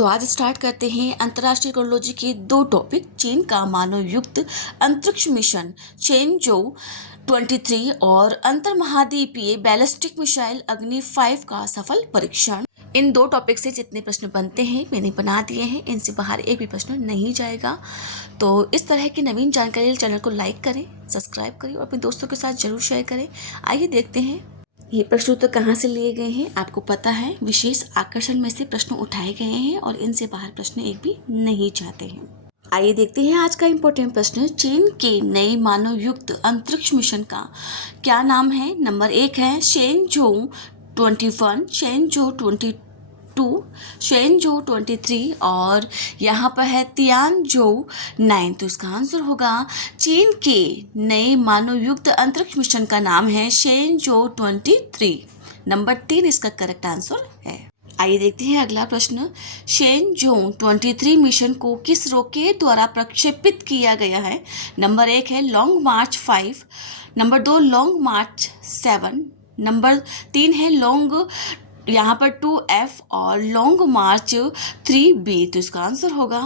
तो आज स्टार्ट करते हैं अंतर्राष्ट्रीय कोरोलॉजी के दो टॉपिक। चीन का मानव युक्त अंतरिक्ष मिशन चेंजो 23 और अंतर महाद्वीपीय बैलिस्टिक मिसाइल अग्नि 5 का सफल परीक्षण। इन दो टॉपिक से जितने प्रश्न बनते हैं मैंने बना दिए हैं, इनसे बाहर एक भी प्रश्न नहीं जाएगा। तो इस तरह की नवीन जानकारी के लिए चैनल को लाइक करें, सब्सक्राइब करें और अपने दोस्तों के साथ जरूर शेयर करें। आइए देखते हैं ये प्रश्न उत्तर कहाँ से लिए गए हैं। आपको पता है विशेष आकर्षण में से प्रश्न उठाए गए हैं और इनसे बाहर प्रश्न एक भी नहीं जाते हैं। आइए देखते हैं आज का इम्पोर्टेंट प्रश्न। चीन के नए मानव युक्त अंतरिक्ष मिशन का क्या नाम है? नंबर 1 है शेनझोउ 21, शेनझोउ 22, शेनझोउ 23 और यहाँ पर है तियानझोउ 9। तो इसका आंसर होगा चीन के नए मानव युक्त अंतरिक्ष मिशन का नाम है शेनझोउ 23। नंबर 3 इसका करेक्ट आंसर है। आइए देखते हैं अगला प्रश्न। शेनझोउ 23 मिशन को किस रॉकेट द्वारा प्रक्षेपित किया गया है? नंबर 1 है लॉन्ग मार्च 5, नंबर 2 लॉन्ग मार्च 7, नंबर 3 है लॉन्ग यहाँ पर 2F और लॉन्ग मार्च 3B। तो इसका आंसर होगा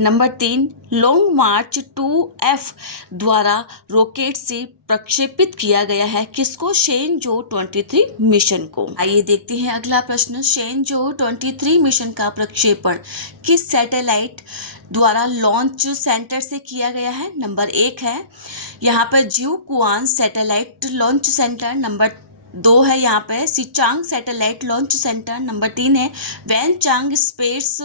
नंबर 3 लॉन्ग मार्च 2F द्वारा रॉकेट से प्रक्षेपित किया गया है। किसको? शेनझोउ 23 मिशन को। आइए देखते हैं अगला प्रश्न। शेनझोउ 23 मिशन का प्रक्षेपण किस सैटेलाइट द्वारा लॉन्च सेंटर से किया गया है? नंबर 1 है यहाँ पर Jiuquan satellite launch centre, number 2 है यहाँ पे सिचांग सैटेलाइट लॉन्च सेंटर, नंबर 3 है वैनचांग स्पेस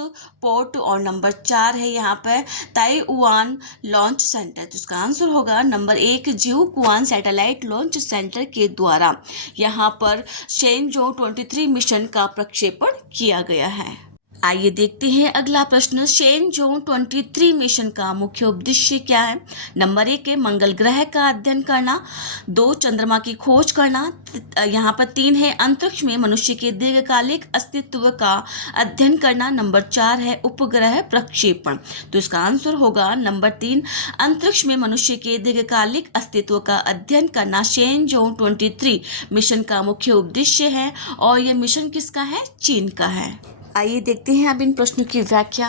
पोर्ट और नंबर 4 है यहाँ पे ताइवान लॉन्च सेंटर। तो इसका आंसर होगा number 1 Jiuquan satellite launch centre के द्वारा यहाँ पर शेनझोउ 23 मिशन का प्रक्षेपण किया गया है। आइए देखते हैं अगला प्रश्न। शेनझोउ 23 मिशन का मुख्य उद्देश्य क्या है? नंबर 1 है मंगल ग्रह का अध्ययन करना, 2 चंद्रमा की खोज करना, यहाँ पर 3 है अंतरिक्ष में मनुष्य के दीर्घकालिक अस्तित्व का अध्ययन करना, नंबर 4 है उपग्रह प्रक्षेपण। तो इसका आंसर होगा नंबर 3 अंतरिक्ष में मनुष्य के दीर्घकालिक अस्तित्व का अध्ययन करना शेनझोउ 23 मिशन का मुख्य उद्देश्य है और यह मिशन किसका है? चीन का है। आइए देखते हैं अब इन प्रश्नों की व्याख्या।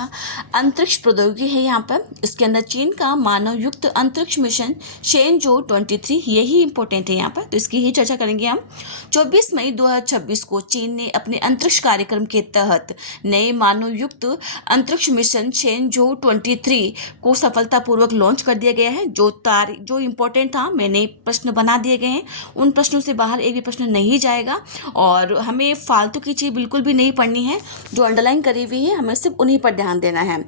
अंतरिक्ष प्रौद्योगिकी है यहाँ पर, इसके अंदर चीन का मानव युक्त अंतरिक्ष मिशन शेनझोउ 23 यही इंपॉर्टेंट है यहाँ पर, तो इसकी ही चर्चा करेंगे हम। 24 मई 2026 को चीन ने अपने अंतरिक्ष कार्यक्रम के तहत नए मानव युक्त अंतरिक्ष मिशन शेनझोउ 23 को सफलतापूर्वक लॉन्च कर दिया गया है। जो इम्पोर्टेंट था मैंने प्रश्न बना दिए गए हैं, उन प्रश्नों से बाहर एक भी प्रश्न नहीं जाएगा और हमें फालतू की चीज़ बिल्कुल भी नहीं पढ़नी है। जो अंडरलाइन करी हुई है हमें सिर्फ उन्हीं पर ध्यान देना है।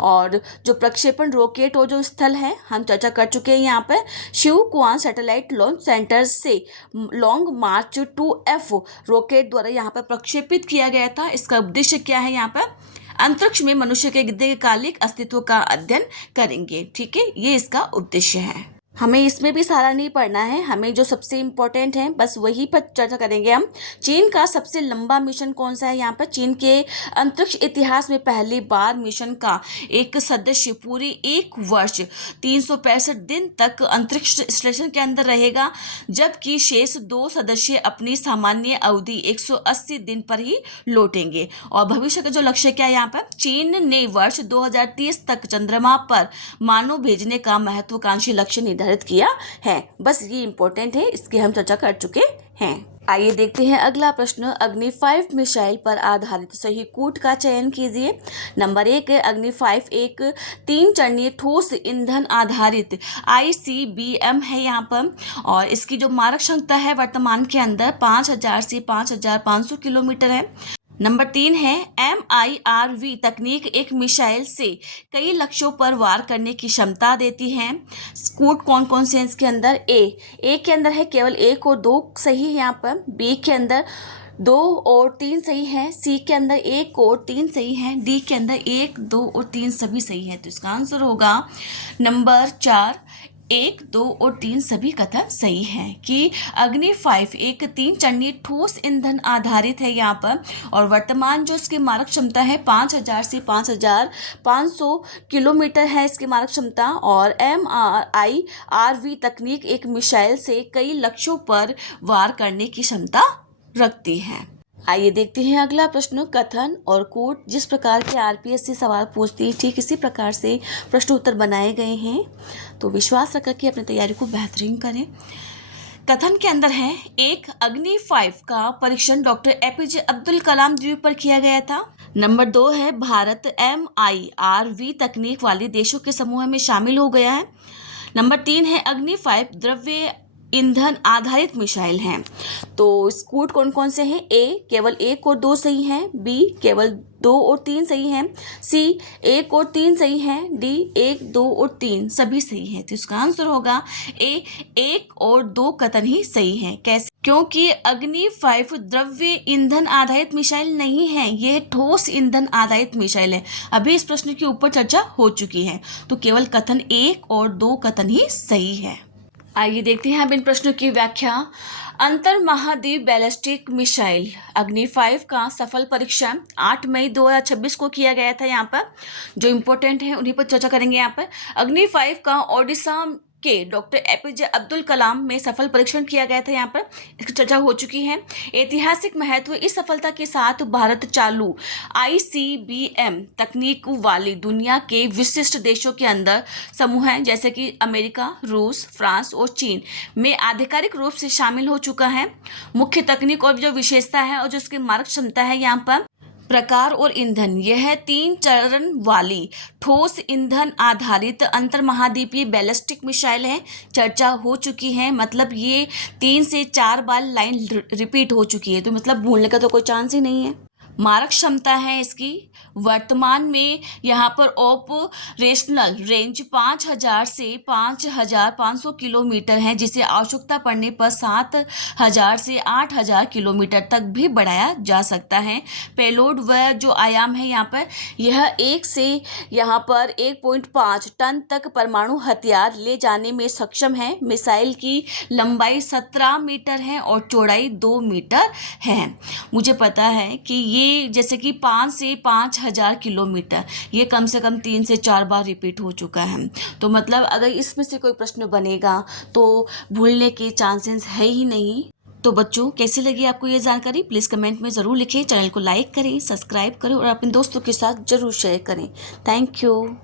और जो प्रक्षेपण रॉकेट और जो स्थल है हम चर्चा कर चुके हैं यहाँ पर जिउक्वान सैटेलाइट लॉन्च सेंटर से लॉन्ग मार्च 2F रॉकेट द्वारा यहाँ पर प्रक्षेपित किया गया था। इसका उद्देश्य क्या है? यहाँ पर अंतरिक्ष में मनुष्य के दीर्घकालिक अस्तित्व का अध्ययन करेंगे। ठीक है, ये इसका उद्देश्य है। हमें इसमें भी सारा नहीं पढ़ना है, हमें जो सबसे इम्पोर्टेंट है बस वही पर चर्चा करेंगे हम। चीन का सबसे लंबा मिशन कौन सा है? यहाँ पर चीन के अंतरिक्ष इतिहास में पहली बार मिशन का एक सदस्य पूरी 1 वर्ष 365 दिन तक अंतरिक्ष स्टेशन के अंदर रहेगा, जबकि शेष 2 सदस्य अपनी सामान्य अवधि 180 दिन पर ही लौटेंगे। और भविष्य का जो लक्ष्य क्या है यहाँ पर? चीन ने वर्ष 2030 तक चंद्रमा पर मानव भेजने का महत्वाकांक्षी लक्ष्य निर्धारित किया है। बस ये इंपॉर्टेंट है, इसकी हम चर्चा कर चुके हैं। आइए देखते हैं अगला प्रश्न। अग्नि 5 मिसाइल पर आधारित सही कूट का चयन कीजिए। नंबर 1 है अग्नि 5 एक 3 चरणीय ठोस ईंधन आधारित ICBM है यहाँ पर और इसकी जो मारक क्षमता है वर्तमान के अंदर 5000 से 5500 किलोमीटर है। नंबर 3 है MIRV तकनीक एक मिसाइल से कई लक्ष्यों पर वार करने की क्षमता देती है। कूट कौन कौन से इसके अंदर? ए के अंदर है केवल 1 और 2 सही है यहाँ पर, बी के अंदर 2 और 3 सही है, सी के अंदर 1 और 3 सही है, डी के अंदर 1, 2 और 3 सभी सही है। तो इसका आंसर होगा नंबर 4 1, 2 और 3 सभी कथन सही है कि अग्नि 5 एक 3 चरणीय ठोस ईंधन आधारित है यहाँ पर और वर्तमान जो इसकी मारक क्षमता है 5000 से 5500 किलोमीटर है इसकी मारक क्षमता और MIRV तकनीक एक मिसाइल से कई लक्ष्यों पर वार करने की क्षमता रखती है। आइए देखते हैं अगला प्रश्न। कथन और कोट जिस प्रकार के आरपीएससी सवाल पूछती है ठीक इसी प्रकार से प्रश्न उत्तर बनाए गए हैं, तो विश्वास रखकर के अपनी तैयारी को बेहतरीन करें। कथन के अंदर है, एक अग्नि 5 का परीक्षण डॉक्टर एपीजे अब्दुल कलाम द्वीप पर किया गया था। नंबर 2 है, भारत MIRV तकनीक वाले देशों के समूह में शामिल हो गया है। नंबर 3 है, अग्नि 5 द्रव्य ईंधन आधारित मिसाइल हैं। तो स्कूट कौन कौन से हैं? ए केवल 1 और 2 सही हैं, बी केवल 2 और 3 सही हैं, सी 1 और 3 सही हैं, डी 1, 2 और 3 सभी सही हैं। तो इसका आंसर होगा ए 1 और 2 कथन ही सही हैं। कैसे? क्योंकि अग्नि 5 द्रव्य ईंधन आधारित मिसाइल नहीं है, ये ठोस ईंधन आधारित मिसाइल है। अभी इस प्रश्न के ऊपर चर्चा हो चुकी है, तो केवल कथन 1 और 2 कथन ही सही है। आइए देखते हैं अब इन प्रश्नों की व्याख्या। अंतर महाद्वीप बैलिस्टिक मिसाइल अग्नि 5 का सफल परीक्षण 8 मई 2026 को किया गया था। यहाँ पर जो इम्पोर्टेंट है उन्हीं पर चर्चा करेंगे। यहाँ पर अग्नि 5 का ओडिशा के डॉक्टर एपीजे अब्दुल कलाम में सफल परीक्षण किया गया था। यहाँ पर इसकी चर्चा हो चुकी है। ऐतिहासिक महत्व, इस सफलता के साथ भारत चालू ICBM तकनीक वाली दुनिया के विशिष्ट देशों के अंदर समूह हैं, जैसे कि अमेरिका, रूस, फ्रांस और चीन में आधिकारिक रूप से शामिल हो चुका है। मुख्य तकनीक और जो विशेषता है और जो उसकी मारक क्षमता है, यहाँ पर प्रकार और ईंधन, यह 3 चरण वाली ठोस ईंधन आधारित अंतर्महाद्वीपीय बैलिस्टिक मिसाइल है। चर्चा हो चुकी है, मतलब ये 3 से 4 बार लाइन रिपीट हो चुकी है, तो मतलब भूलने का तो कोई चांस ही नहीं है। मारक क्षमता है इसकी वर्तमान में यहाँ पर ऑपरेशनल रेंज 5000 से 5500 किलोमीटर है, जिसे आवश्यकता पड़ने पर 7000 से 8000 किलोमीटर तक भी बढ़ाया जा सकता है। पेलोड व जो आयाम है यहाँ पर, यह 1 से यहाँ पर 1.5 टन तक परमाणु हथियार ले जाने में सक्षम है। मिसाइल की लंबाई 17 मीटर है और चौड़ाई 2 मीटर है। मुझे पता है कि ये जैसे कि 5 से 5000 किलोमीटर, ये कम से कम 3 से 4 बार रिपीट हो चुका है। तो मतलब अगर इसमें से कोई प्रश्न बनेगा तो भूलने के चांसेस है ही नहीं। तो बच्चों, कैसी लगी आपको ये जानकारी? प्लीज़ कमेंट में ज़रूर लिखें। चैनल को लाइक करें, सब्सक्राइब करें और अपने दोस्तों के साथ ज़रूर शेयर करें। Thank you.